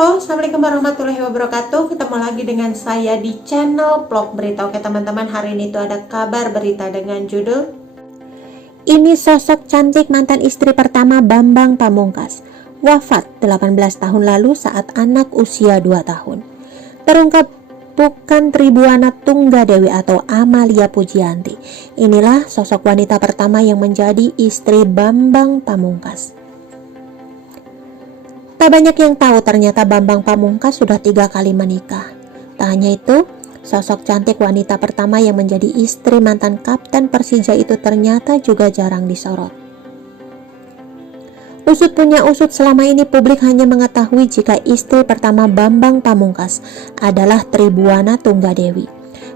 Halo, Assalamualaikum warahmatullahi wabarakatuh. Ketemu lagi dengan saya di channel vlog berita. Oke teman-teman, hari ini tuh ada kabar berita dengan judul Ini sosok cantik mantan istri pertama Bambang Pamungkas, wafat 18 tahun lalu saat anak usia 2 tahun. Terungkap bukan Tribuana Tunggadewi atau Amalia Pujianti. Inilah sosok wanita pertama yang menjadi istri Bambang Pamungkas. Tak banyak yang tahu ternyata Bambang Pamungkas sudah 3 kali menikah. Tak hanya itu, sosok cantik wanita pertama yang menjadi istri mantan kapten Persija itu ternyata juga jarang disorot. Usut punya usut, selama ini publik hanya mengetahui jika istri pertama Bambang Pamungkas adalah Tribuana Tunggadewi.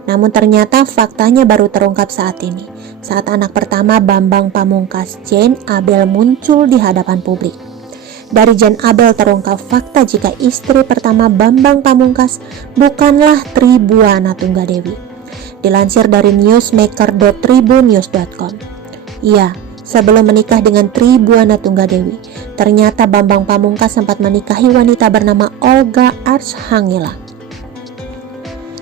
Namun ternyata faktanya baru terungkap saat ini, saat anak pertama Bambang Pamungkas, Jane Abel, muncul di hadapan publik. Dari Jane Abel terungkap fakta jika istri pertama Bambang Pamungkas bukanlah Tribuana Tunggadewi. Dilansir dari newsmaker.tribunnews.com. Iya, sebelum menikah dengan Tribuana Tunggadewi, ternyata Bambang Pamungkas sempat menikahi wanita bernama Olga Archangela.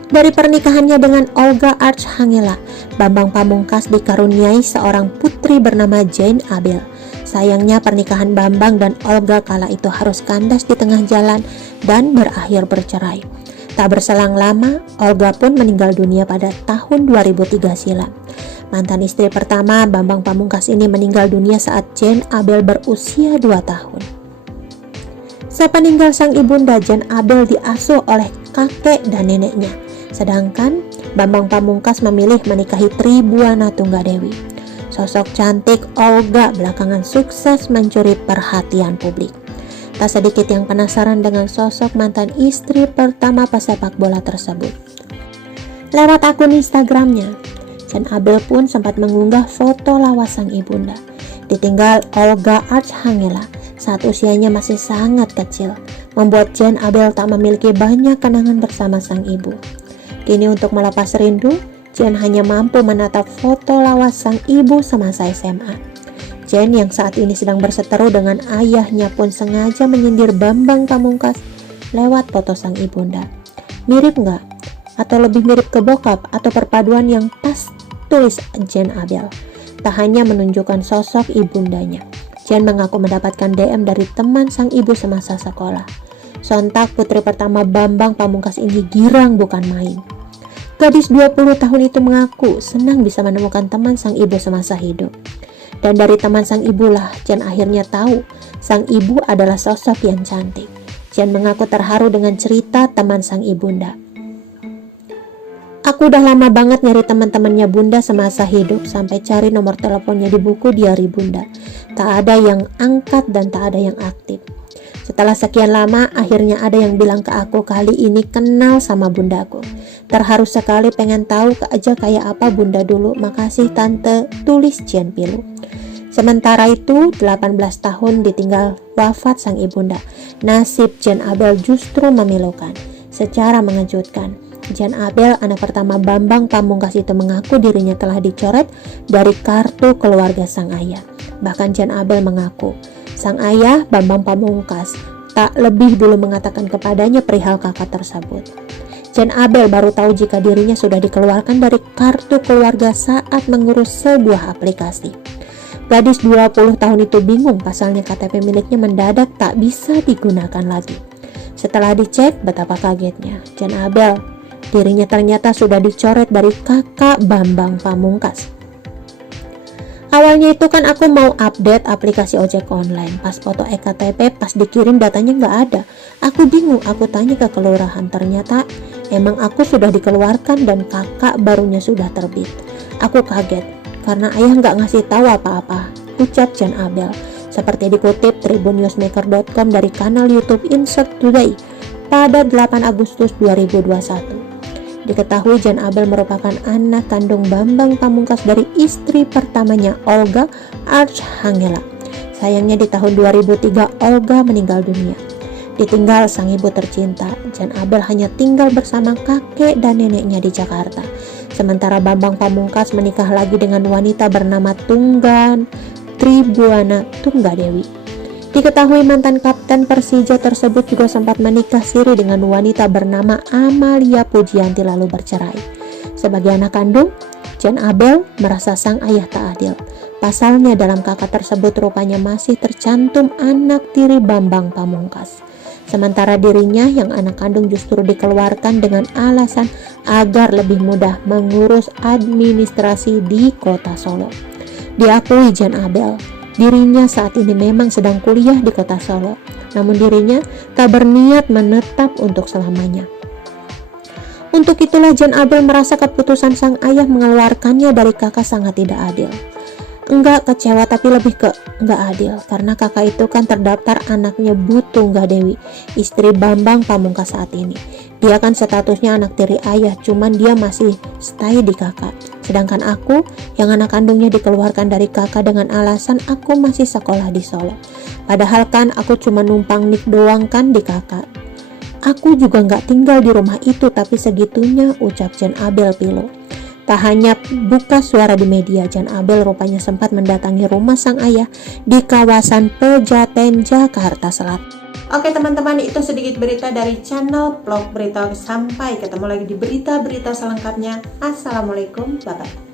Dari pernikahannya dengan Olga Archangela, Bambang Pamungkas dikaruniai seorang putri bernama Jane Abel. Sayangnya pernikahan Bambang dan Olga kala itu harus kandas di tengah jalan dan berakhir bercerai. Tak berselang lama, Olga pun meninggal dunia pada tahun 2003 silam. Mantan istri pertama Bambang Pamungkas ini meninggal dunia saat Jane Abel berusia 2 tahun. Sepeninggal sang ibunda, Jane Abel diasuh oleh kakek dan neneknya. Sedangkan Bambang Pamungkas memilih menikahi Tribuana Tunggadewi. Sosok cantik Olga belakangan sukses mencuri perhatian publik. Tak sedikit yang penasaran dengan sosok mantan istri pertama pesepak bola tersebut. Lewat akun Instagramnya, Jane Abel pun sempat mengunggah foto lawas sang ibunda. Ditinggal Olga Archangela saat usianya masih sangat kecil, membuat Jane Abel tak memiliki banyak kenangan bersama sang ibu. Kini untuk melepas rindu, Jane hanya mampu menatap foto lawas sang ibu semasa SMA. Jane yang saat ini sedang berseteru dengan ayahnya pun sengaja menyindir Bambang Pamungkas lewat foto sang ibunda. Mirip nggak? Atau lebih mirip ke bokap atau perpaduan yang pas, tulis Jane Abel. Tak hanya menunjukkan sosok ibundanya, Jane mengaku mendapatkan DM dari teman sang ibu semasa sekolah. Sontak putri pertama Bambang Pamungkas ini girang bukan main. Gadis 20 tahun itu mengaku senang bisa menemukan teman sang ibu semasa hidup. Dan dari teman sang ibulah Jane akhirnya tahu sang ibu adalah sosok yang cantik. Jane mengaku terharu dengan cerita teman sang ibunda. Aku udah lama banget nyari teman-temannya bunda semasa hidup, sampai cari nomor teleponnya di buku diari bunda. Tak ada yang angkat dan tak ada yang aktif. Setelah sekian lama, akhirnya ada yang bilang ke aku kali ini kenal sama bundaku. Terharu sekali, pengen tahu aja kayak apa bunda dulu. Makasih tante, tulis Jane Pilu. Sementara itu, 18 tahun ditinggal wafat sang ibunda. Nasib Jane Abel justru memilukan. Secara mengejutkan, Jane Abel, anak pertama Bambang Pamungkas itu mengaku dirinya telah dicoret dari kartu keluarga sang ayah. Bahkan Jane Abel mengaku, sang ayah Bambang Pamungkas tak lebih dulu mengatakan kepadanya perihal kakak tersebut. Jane Abel baru tahu jika dirinya sudah dikeluarkan dari kartu keluarga saat mengurus sebuah aplikasi. Gadis 20 tahun itu bingung, pasalnya KTP miliknya mendadak tak bisa digunakan lagi. Setelah dicek, betapa kagetnya Jane Abel, dirinya ternyata sudah dicoret dari kakak Bambang Pamungkas. Awalnya itu kan aku mau update aplikasi ojek online, pas foto ektp pas dikirim datanya nggak ada. Aku bingung, aku tanya ke kelurahan, ternyata emang aku sudah dikeluarkan dan kakak barunya sudah terbit. Aku kaget karena ayah nggak ngasih tahu apa-apa, ucap Jane Abel. Seperti dikutip tribunnews.com dari kanal YouTube Insert Today pada 8 Agustus 2021. Diketahui Jane Abel merupakan anak kandung Bambang Pamungkas dari istri pertamanya Olga Archangela. Sayangnya di tahun 2003 Olga meninggal dunia. Ditinggal sang ibu tercinta, Jane Abel hanya tinggal bersama kakek dan neneknya di Jakarta. Sementara Bambang Pamungkas menikah lagi dengan wanita bernama Tribuana Tunggadewi. Diketahui mantan kapten Persija tersebut juga sempat menikah siri dengan wanita bernama Amalia Pujianti lalu bercerai. Sebagai anak kandung, Jan Abel merasa sang ayah tak adil. Pasalnya dalam kakak tersebut rupanya masih tercantum anak tiri Bambang Pamungkas. Sementara dirinya yang anak kandung justru dikeluarkan dengan alasan agar lebih mudah mengurus administrasi di kota Solo. Diakui Jan Abel, dirinya saat ini memang sedang kuliah di kota Solo, namun dirinya tak berniat menetap untuk selamanya. Untuk itulah Jan Abel merasa keputusan sang ayah mengeluarkannya dari kakak sangat tidak adil. Enggak kecewa tapi lebih ke enggak adil, karena kakak itu kan terdaftar anaknya Bu Tunggal Dewi, istri Bambang Pamungkas saat ini. Dia kan statusnya anak tiri ayah, cuman dia masih stay di kakak. Sedangkan aku yang anak kandungnya dikeluarkan dari kakak dengan alasan aku masih sekolah di Solo. Padahal kan aku cuma numpang nik doang kan di kakak. Aku juga nggak tinggal di rumah itu, tapi segitunya, ucap Jan Abel pilu. Tak hanya buka suara di media, Jan Abel rupanya sempat mendatangi rumah sang ayah di kawasan Pejaten, Jakarta Selatan. Oke teman-teman, itu sedikit berita dari channel Vlog Berita. Sampai ketemu lagi di berita-berita selengkapnya. Assalamualaikum, bye-bye.